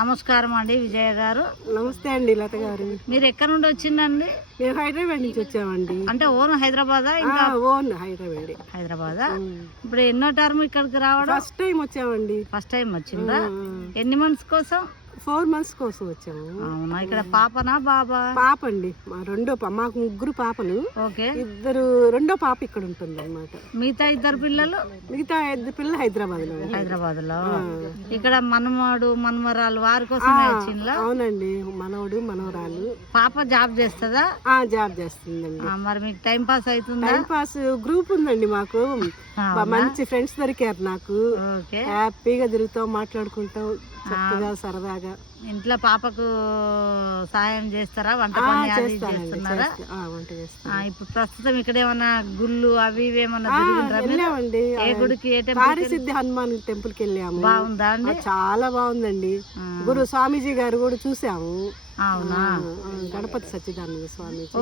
నమస్కారం అండి విజయ గారు. నమస్తే అండి లత గారు. మీరు ఎక్కడ నుండి వచ్చిందండి? మేము హైదరాబాద్ నుంచి వచ్చామండి. అంటే ఓన్ హైదరాబాదా? ఇంకా ఓన్ హైదరాబాదా. ఇప్పుడు ఎన్నో టర్మ్ ఇక్కడికి రావడం? ఫస్ట్ టైం వచ్చామండి. ఫస్ట్ టైం వచ్చిందా? ఎన్ని మంత్స్ కోసం? 4 months కోసం వచ్చాము. అవునా? ఇక్కడ పాపనా బాబా? పాప అండి, మాకు 3 పాపలు. ఓకే. రెండో పాప ఇక్కడ ఉంటుంది అన్నమాట. మిగతా 2 పిల్లలు? మిగతా 2 పిల్లలు హైదరాబాద్ లో. ఇక్కడ మనమడు మనమరాలు వారి కోసం వచ్చిందా? అవునండి, మనవడు మనవరాలు. పాప జాబ్ చేస్తుందా? జాబ్ చేస్తుందండి. మరి మీకు టైం పాస్ అవుతుందా? టైం పాస్ గ్రూప్ ఉందండి మాకు. మంచి ఫ్రెండ్స్ దొరికారు నాకు. హ్యాపీగా తిరుగుతాం, మాట్లాడుకుంటాం చక్కగా సరదాగా. ఇంట్లో పాపకు సాయం చేస్తారా? వంట పని చేస్తున్నారా? వంట చేస్తాం. ఇప్పుడు ప్రస్తుతం ఇక్కడ ఏమన్నా గుళ్ళు అవి ఇవి ఏమన్నా వెళ్ళామండి. ఏ గుడికి? పారిసిద్ధి హనుమాన్ టెంపుల్ కి వెళ్ళాము. బాగుందా అండి? చాలా బాగుందండి. గురు స్వామీజీ గారు కూడా చూసాము. అవునా? గణపతి సచ్చిదానంద స్వామీజీ.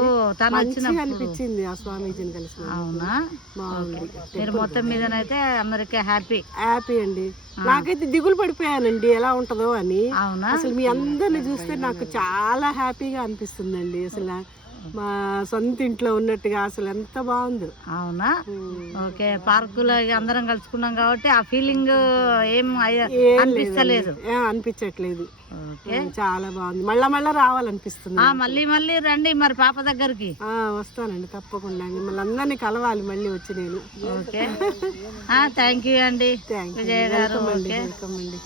మంచిగా అనిపించింది ఆ స్వామీజీని కలిసి. అవునా? బాగుంది. మీరు మొత్తం మీదనైతే అందరికీ హ్యాపీ అండి. నాకైతే దిగులు పడిపోయానండి ఎలా ఉంటదో అని. అవునా? అసలు మీ అందరిని చూస్తే నాకు చాలా హ్యాపీగా అనిపిస్తుందండి. అసలు మా సొంత ఇంట్లో ఉన్నట్టుగా అసలు ఎంత బాగుంది. అవునా? ఓకే. పార్కులో అందరం కలుసుకున్నాం కాబట్టి ఆ ఫీలింగ్ ఏం అనిపించట్లేదు. చాలా బాగుంది. మళ్ళా రావాలనిపిస్తుంది. మళ్ళీ రండి మరి పాప దగ్గరికి. వస్తానండి తప్పకుండా. మిమ్మల్ని అందరినీ కలవాలి మళ్ళీ వచ్చి నేను. ఓకే. థ్యాంక్ యూ అండి విజయ్ గారు. వెల్కమ్ అండి.